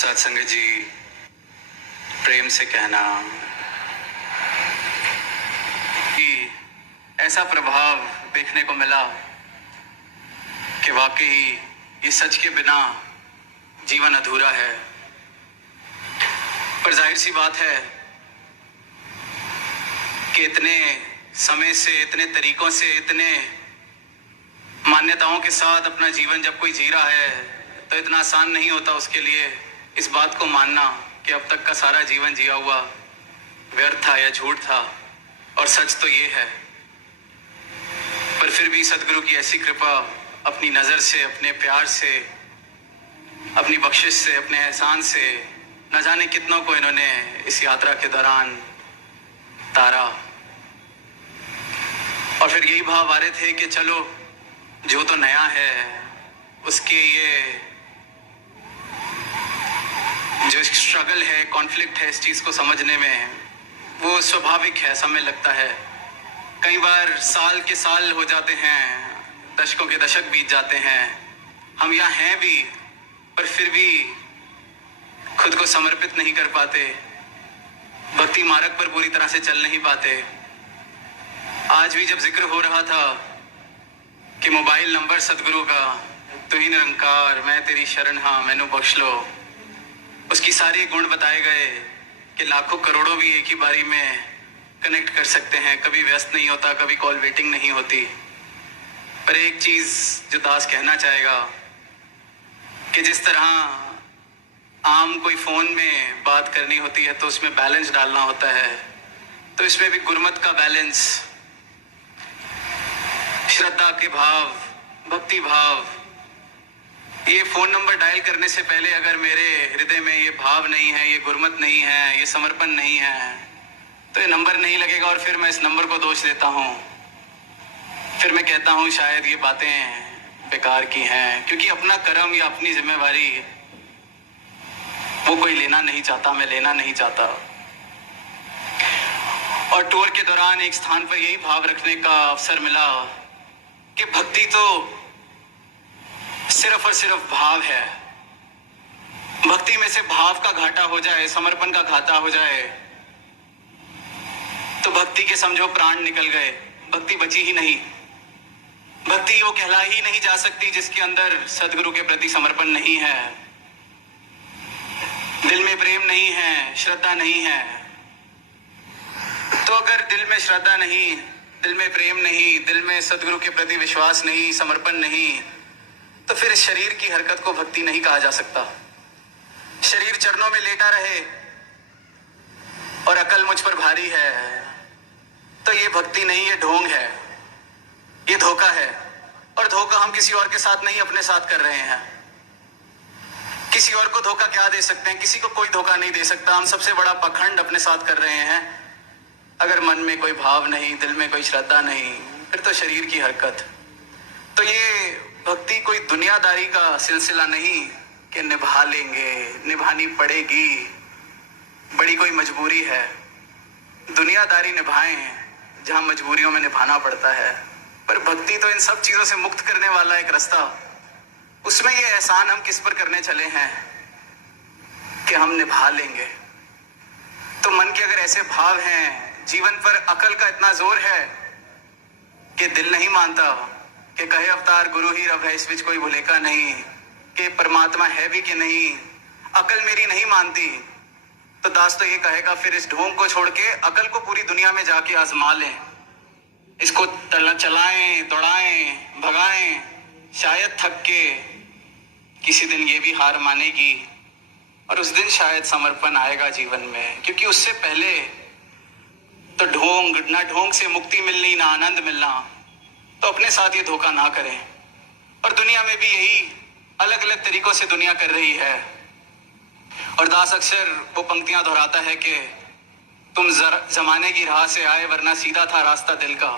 सत्संग जी, प्रेम से कहना कि ऐसा प्रभाव देखने को मिला कि वाकई ये सच के बिना जीवन अधूरा है। पर जाहिर सी बात है कि इतने समय से, इतने तरीकों से, इतने मान्यताओं के साथ अपना जीवन जब कोई जी रहा है तो इतना आसान नहीं होता उसके लिए इस बात को मानना कि अब तक का सारा जीवन जिया हुआ व्यर्थ था या झूठ था। और सच तो ये है, पर फिर भी सदगुरु की ऐसी कृपा अपनी नज़र से, अपने प्यार से, अपनी बख्शिश से, अपने एहसान से न जाने कितनों को इन्होंने इस यात्रा के दौरान तारा। और फिर यही भाव आ रहे थे कि चलो जो तो नया है उसके ये जो स्ट्रगल है, कॉन्फ्लिक्ट है इस चीज़ को समझने में, वो स्वाभाविक है। समय लगता है, कई बार साल के साल हो जाते हैं, दशकों के दशक बीत जाते हैं, हम यहाँ हैं भी पर फिर भी खुद को समर्पित नहीं कर पाते, भक्ति मार्ग पर पूरी तरह से चल नहीं पाते। आज भी जब जिक्र हो रहा था कि मोबाइल नंबर सदगुरु का, तू ही निरंकार मैं तेरी शरण हाँ मैनू बख्श लो, उसकी सारी गुण बताए गए कि लाखों करोड़ों भी एक ही बारी में कनेक्ट कर सकते हैं, कभी व्यस्त नहीं होता, कभी कॉल वेटिंग नहीं होती। पर एक चीज़ जो दास कहना चाहेगा कि जिस तरह आम कोई फ़ोन में बात करनी होती है तो उसमें बैलेंस डालना होता है, तो इसमें भी गुरमत का बैलेंस, श्रद्धा के भाव, भक्ति भाव, ये फ़ोन नंबर डायल करने से पहले अगर मेरे हृदय में ये भाव नहीं है, ये गुरमत नहीं है, ये समर्पण नहीं है, तो ये नंबर नहीं लगेगा। और फिर मैं इस नंबर को दोष देता हूँ, फिर मैं कहता हूँ शायद ये बातें बेकार की हैं, क्योंकि अपना कर्म या अपनी जिम्मेवारी वो कोई लेना नहीं चाहता, मैं लेना नहीं चाहता। और टूर के दौरान एक स्थान पर यही भाव रखने का अवसर मिला कि भक्ति तो सिर्फ और सिर्फ भाव है। भक्ति में से भाव का घाटा हो जाए, समर्पण का घाटा हो जाए तो भक्ति के समझो प्राण निकल गए, भक्ति बची ही नहीं। भक्ति वो कहला ही नहीं जा सकती जिसके अंदर सदगुरु के प्रति समर्पण नहीं है, दिल में प्रेम नहीं है, श्रद्धा नहीं है। तो अगर दिल में श्रद्धा नहीं, दिल में प्रेम नहीं, दिल में सदगुरु के प्रति विश्वास नहीं, समर्पण नहीं, तो फिर इस शरीर की हरकत को भक्ति नहीं कहा जा सकता। शरीर चरणों में लेटा रहे और अकल मुझ पर भारी है, तो ये भक्ति नहीं, ये ढोंग है, ये धोखा है। और धोखा हम किसी और के साथ नहीं, अपने साथ कर रहे हैं। किसी और को धोखा क्या दे सकते हैं? किसी को कोई धोखा नहीं दे सकता। हम सबसे बड़ा पखंड अपने साथ कर रहे हैं। अगर मन में कोई भाव नहीं, दिल में कोई श्रद्धा नहीं, फिर तो शरीर की हरकत। तो ये भक्ति कोई दुनियादारी का सिलसिला नहीं कि निभा लेंगे, निभानी पड़ेगी, बड़ी कोई मजबूरी है। दुनियादारी निभाएं जहां मजबूरियों में निभाना पड़ता है, पर भक्ति तो इन सब चीजों से मुक्त करने वाला एक रास्ता। उसमें ये एहसान हम किस पर करने चले हैं कि हम निभा लेंगे। तो मन के अगर ऐसे भाव हैं, जीवन पर अकल का इतना जोर है कि दिल नहीं मानता कि कहे अवतार गुरु ही रब है, इस बीच कोई भूलेका नहीं, कि परमात्मा है भी कि नहीं, अकल मेरी नहीं मानती, तो दास तो ये कहेगा फिर इस ढोंग को छोड़ के अकल को पूरी दुनिया में जाके आजमा लें, इसको चलाएं, दौड़ाएं, भगाएं, शायद थक के किसी दिन ये भी हार मानेगी और उस दिन शायद समर्पण आएगा जीवन में। क्योंकि उससे पहले तो ढोंग, ना ढोंग से मुक्ति मिलनी, ना आनंद मिलना। तो अपने साथ ये धोखा ना करें। और दुनिया में भी यही अलग अलग तरीकों से दुनिया कर रही है। और दास अक्सर वो पंक्तियां दोहराता है कि तुम जमाने की राह से आए वरना सीधा था रास्ता दिल का।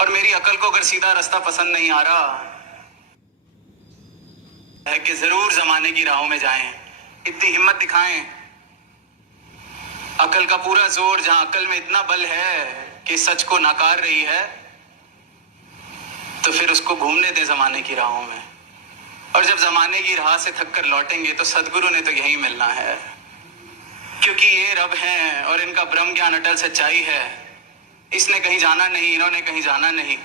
और मेरी अकल को अगर सीधा रास्ता पसंद नहीं आ रहा है कि जरूर जमाने की राहों में जाएं, इतनी हिम्मत दिखाएं। अकल का पूरा जोर, जहां अकल में इतना बल है कि सच को नकार रही है, तो फिर उसको घूमने दे जमाने की राहों में। और जब जमाने की राह से थक कर लौटेंगे तो सदगुरु ने तो यही मिलना है, क्योंकि ये रब हैं और इनका ब्रह्म ज्ञान अटल सच्चाई है। इसने कहीं जाना नहीं, इन्होंने कहीं जाना नहीं।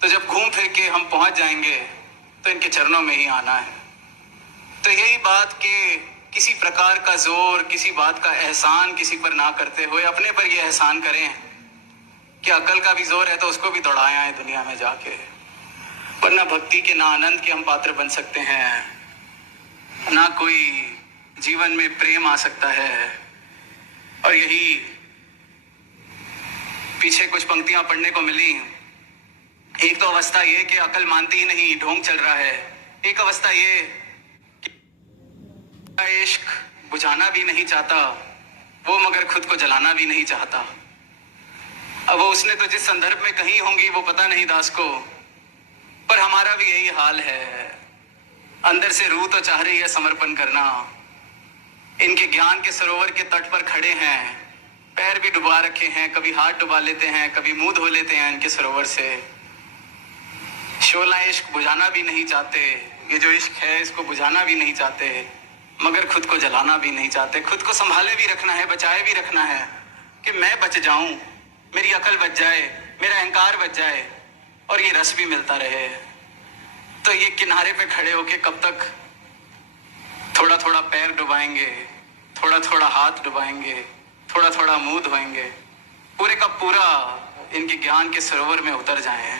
तो जब घूम फिर के हम पहुंच जाएंगे तो इनके चरणों में ही आना है। तो यही बात कि किसी प्रकार का जोर, किसी बात का एहसान किसी पर ना करते हुए अपने पर ये एहसान करें कि अकल का भी जोर है तो उसको भी दौड़ाए आए दुनिया में जाके। वरना भक्ति के ना आनंद के हम पात्र बन सकते हैं, ना कोई जीवन में प्रेम आ सकता है। और यही पीछे कुछ पंक्तियां पढ़ने को मिली। एक तो अवस्था ये कि अकल मानती ही नहीं, ढोंग चल रहा है। एक अवस्था ये कि इश्क बुझाना भी नहीं चाहता वो, मगर खुद को जलाना भी नहीं चाहता। अब वो उसने तो जिस संदर्भ में कही होंगी वो पता नहीं दास को, पर हमारा भी यही हाल है। अंदर से रूह तो चाह रही है समर्पण करना। इनके ज्ञान के सरोवर के तट पर खड़े हैं, पैर भी डुबा रखे हैं, कभी हाथ डुबा लेते हैं, कभी मुंह धो लेते हैं इनके सरोवर से। शोला इश्क बुझाना भी नहीं चाहते, ये जो इश्क है इसको बुझाना भी नहीं चाहते, मगर खुद को जलाना भी नहीं चाहते। खुद को संभाले भी रखना है, बचाए भी रखना है कि मैं बच जाऊं, मेरी अकल बच जाए, मेरा अहंकार बच जाए और ये रस भी मिलता रहे। तो ये किनारे पे खड़े होके कब तक थोड़ा थोड़ा पैर डुबाएंगे, थोड़ा थोड़ा हाथ डुबाएंगे, थोड़ा थोड़ा मुंह धोएंगे, पूरे का पूरा इनके ज्ञान के सरोवर में उतर जाएं।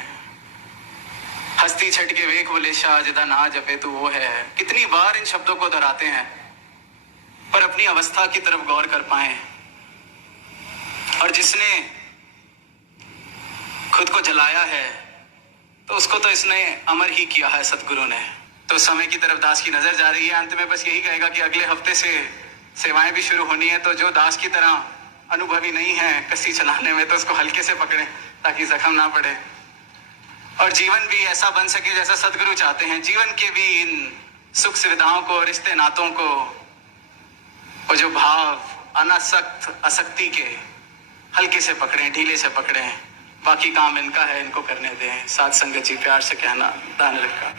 हस्ती छट के वेख बोले शाह जदा ना जपे तू वो है। कितनी बार इन शब्दों को दोहराते हैं, पर अपनी अवस्था की तरफ गौर कर पाए। और जिसने खुद को जलाया है तो उसको तो इसने अमर ही किया है सतगुरु ने। तो समय की तरफ दास की नजर जा रही है। अंत में बस यही कहेगा कि अगले हफ्ते से सेवाएं भी शुरू होनी है, तो जो दास की तरह अनुभवी नहीं है कस्सी चलाने में तो उसको हल्के से पकड़े ताकि जख्म ना पड़े, और जीवन भी ऐसा बन सके जैसा सदगुरु चाहते हैं। जीवन के भी इन सुख सुविधाओं को, रिश्ते नातों को, और जो भाव अनासक्त आसक्ति के हल्के से पकड़ें, ढीले से पकड़ें। बाकी काम इनका है, इनको करने दें। साथ संगत जी प्यार से कहना, दान रखा।